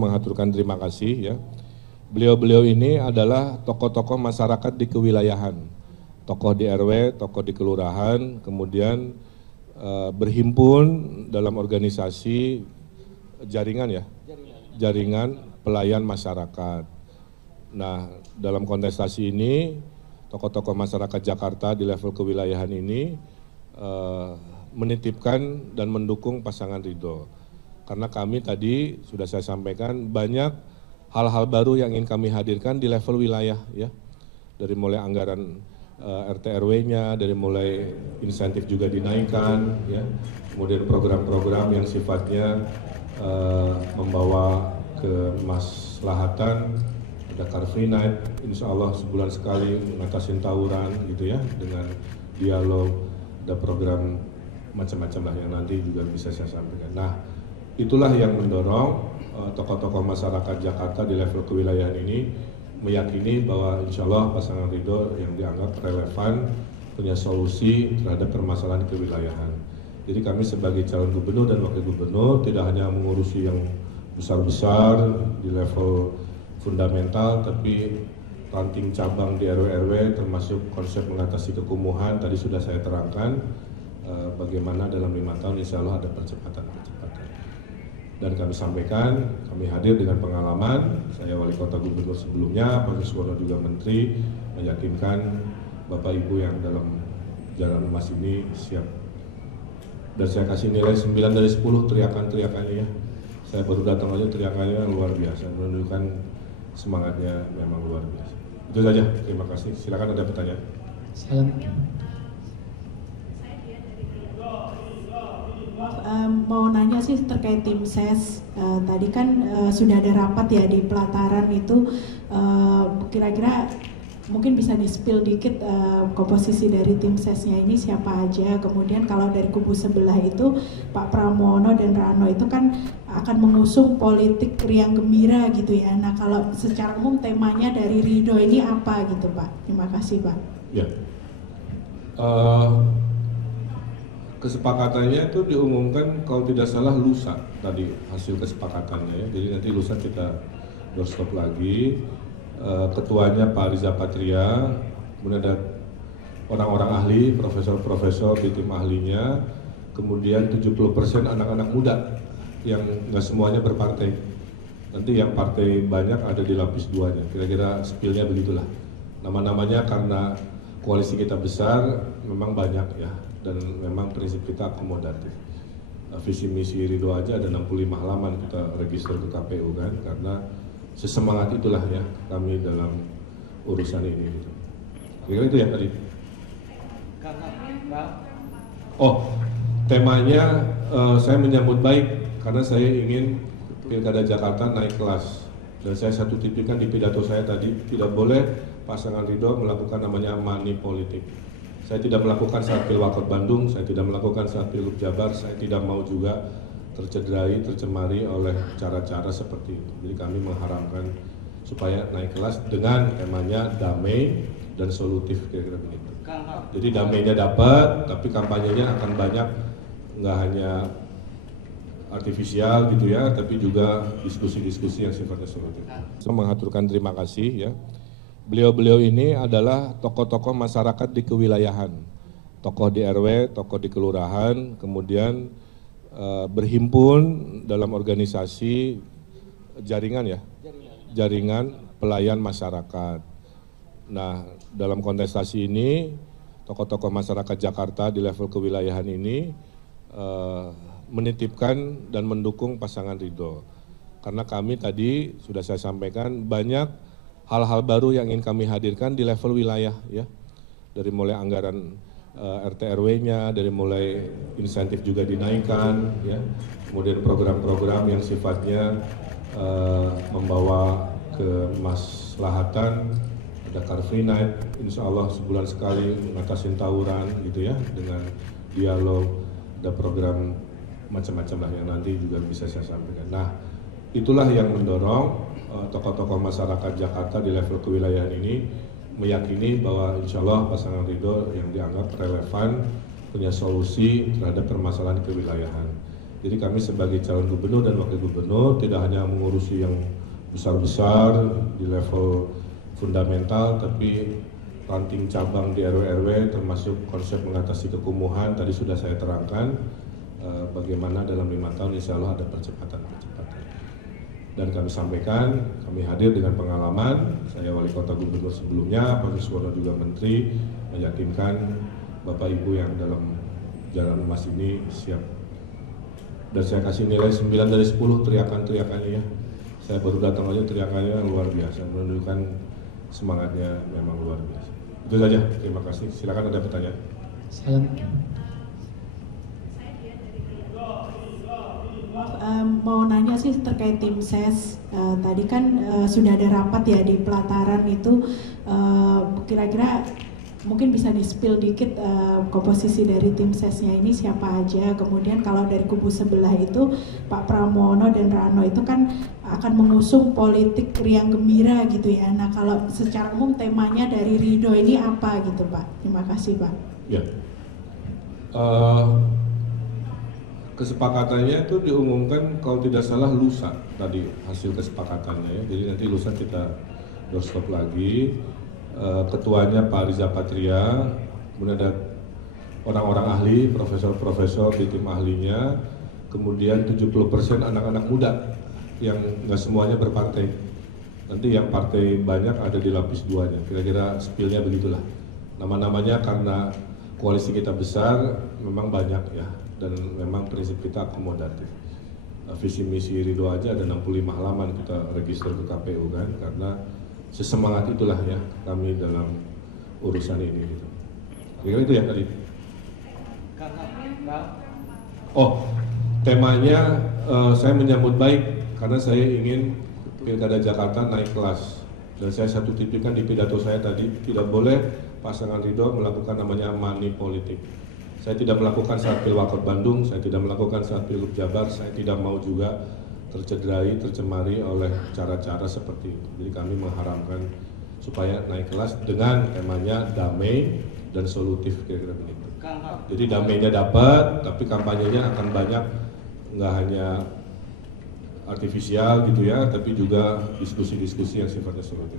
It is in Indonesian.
mengaturkan terima kasih ya. Beliau-beliau ini adalah tokoh-tokoh masyarakat di kewilayahan, tokoh di RW, tokoh di kelurahan, kemudian berhimpun dalam organisasi jaringan pelayan masyarakat. Nah, dalam kontestasi ini, tokoh-tokoh masyarakat Jakarta di level kewilayahan ini menitipkan dan mendukung pasangan Ridho. Karena kami tadi sudah saya sampaikan banyak hal-hal baru yang ingin kami hadirkan di level wilayah ya. Dari mulai anggaran RT RW-nya, dari mulai insentif juga dinaikkan ya. Kemudian program-program yang sifatnya membawa kemaslahatan, ada Car Free Night, insya Allah sebulan sekali mengatasi tawuran gitu ya, dengan dialog, ada program macam-macam lah yang nanti juga bisa saya sampaikan. Nah, itulah yang mendorong tokoh-tokoh masyarakat Jakarta di level kewilayahan ini meyakini bahwa insya Allah pasangan Ridho yang dianggap relevan punya solusi terhadap permasalahan kewilayahan. Jadi kami sebagai calon gubernur dan wakil gubernur tidak hanya mengurusi yang besar-besar di level fundamental, tapi ranting cabang di RW-RW termasuk konsep mengatasi kekumuhan tadi sudah saya terangkan bagaimana dalam 5 tahun insya Allah ada percepatan. Dan kami sampaikan, kami hadir dengan pengalaman, saya wali kota gubernur sebelumnya, Pak Yuswono juga menteri, meyakinkan Bapak Ibu yang dalam jalan emas ini siap. Dan saya kasih nilai 9 dari 10 teriakan-teriakannya ya. Saya baru datang aja teriakannya luar biasa, menunjukkan semangatnya memang luar biasa. Itu saja, terima kasih. Silakan ada pertanyaan. Salam. Mau nanya sih terkait tim ses, tadi kan sudah ada rapat ya di pelataran itu, kira-kira mungkin bisa di-spill dikit komposisi dari tim sesnya ini siapa aja, kemudian kalau dari kubu sebelah itu Pak Pramono dan Rano itu kan akan mengusung politik riang gembira gitu ya. Nah kalau secara umum temanya dari Ridho ini apa gitu Pak? Terima kasih Pak. Ya. Kesepakatannya itu diumumkan kalau tidak salah lusa tadi hasil kesepakatannya ya. Jadi nanti lusa kita doorstop lagi. Ketuanya Pak Riza Patria, kemudian ada orang-orang ahli, profesor-profesor di tim ahlinya, kemudian 70% anak-anak muda yang nggak semuanya berpartai. Nanti yang partai banyak ada di lapis 2-nya, kira-kira spillnya begitulah. Nama-namanya karena koalisi kita besar, memang banyak ya. Dan memang prinsip kita akomodatif. Visi misi Ridho aja ada 65 halaman kita register ke KPU kan, karena sesemangat itulah ya kami dalam urusan ini. Kira-kira itu ya tadi. Oh, temanya saya menyambut baik karena saya ingin Pilkada Jakarta naik kelas. Dan saya satu tipikan di pidato saya tadi, tidak boleh pasangan Ridho melakukan namanya money politik. Saya tidak melakukan saat Pilwakot Bandung, saya tidak melakukan saat Pilgub Jabar, saya tidak mau juga tercemari oleh cara-cara seperti itu. Jadi kami mengharapkan supaya naik kelas dengan temanya damai dan solutif, kira-kira begitu. Jadi damainya dapat, tapi kampanyenya akan banyak, nggak hanya artifisial gitu ya, tapi juga diskusi-diskusi yang sifatnya solutif. Saya mengaturkan terima kasih ya. Beliau-beliau ini adalah tokoh-tokoh masyarakat di kewilayahan, tokoh di RW, tokoh di kelurahan, kemudian berhimpun dalam organisasi jaringan pelayan masyarakat. Nah, dalam kontestasi ini, tokoh-tokoh masyarakat Jakarta di level kewilayahan ini menitipkan dan mendukung pasangan Ridho. Karena kami tadi sudah saya sampaikan banyak hal-hal baru yang ingin kami hadirkan di level wilayah ya. Dari mulai anggaran RT RW-nya, dari mulai insentif juga dinaikkan ya. Kemudian program-program yang sifatnya membawa kemaslahatan, ada Car Free Night, insya Allah sebulan sekali mengatasi tawuran gitu ya, dengan dialog, ada program macam-macam lah yang nanti juga bisa saya sampaikan. Nah, itulah yang mendorong tokoh-tokoh masyarakat Jakarta di level kewilayahan ini meyakini bahwa insya Allah pasangan Ridho yang dianggap relevan punya solusi terhadap permasalahan kewilayahan. Jadi kami sebagai calon gubernur dan wakil gubernur tidak hanya mengurusi yang besar-besar di level fundamental, tapi ranting cabang di RW-RW termasuk konsep mengatasi kekumuhan tadi sudah saya terangkan bagaimana dalam 5 tahun insya Allah ada percepatan. Dan kami sampaikan, kami hadir dengan pengalaman, saya wali kota gubernur sebelumnya, Pak Suswono juga menteri, meyakinkan Bapak Ibu yang dalam jalan emas ini siap. Dan saya kasih nilai 9 dari 10 teriakan-teriakannya ya. Saya baru datang aja teriakannya luar biasa, menunjukkan semangatnya memang luar biasa. Itu saja, terima kasih. Silakan ada pertanyaan. Salam. Mau nanya sih terkait tim ses, tadi kan sudah ada rapat ya di pelataran itu, kira-kira mungkin bisa di-spill dikit komposisi dari tim sesnya ini siapa aja. Kemudian kalau dari kubu sebelah itu Pak Pramono dan Rano itu kan akan mengusung politik riang gembira gitu ya. Nah kalau secara umum temanya dari Ridho ini apa gitu Pak? Terima kasih Pak. Ya, kesepakatannya itu diumumkan kalau tidak salah lusa tadi hasil kesepakatannya ya. Jadi nanti lusa kita doorstop lagi. Ketuanya Pak Riza Patria, kemudian ada orang-orang ahli, profesor-profesor di tim ahlinya, kemudian 70% anak-anak muda yang nggak semuanya berpartai. Nanti yang partai banyak ada di lapis 2-nya, kira-kira spillnya begitulah. Nama-namanya karena koalisi kita besar, memang banyak ya, dan memang prinsip kita akomodatif. Visi misi Ridho aja ada 65 halaman kita register ke KPU kan, karena sesemangat itulah ya kami dalam urusan ini gitu. Kira-kira itu ya tadi. Oh, temanya saya menyambut baik karena saya ingin Pilkada Jakarta naik kelas. Dan saya satu tipikan di pidato saya tadi, tidak boleh pasangan Ridho melakukan namanya money politik. Saya tidak melakukan saat Pilwakot Bandung, saya tidak melakukan saat Pilgub Jabar, saya tidak mau juga tercemari oleh cara-cara seperti itu. Jadi kami mengharapkan supaya naik kelas dengan temanya damai dan solutif kira-kira begitu. Jadi damainya dapat, tapi kampanyenya akan banyak, nggak hanya artifisial gitu ya, tapi juga diskusi-diskusi yang sifatnya solutif.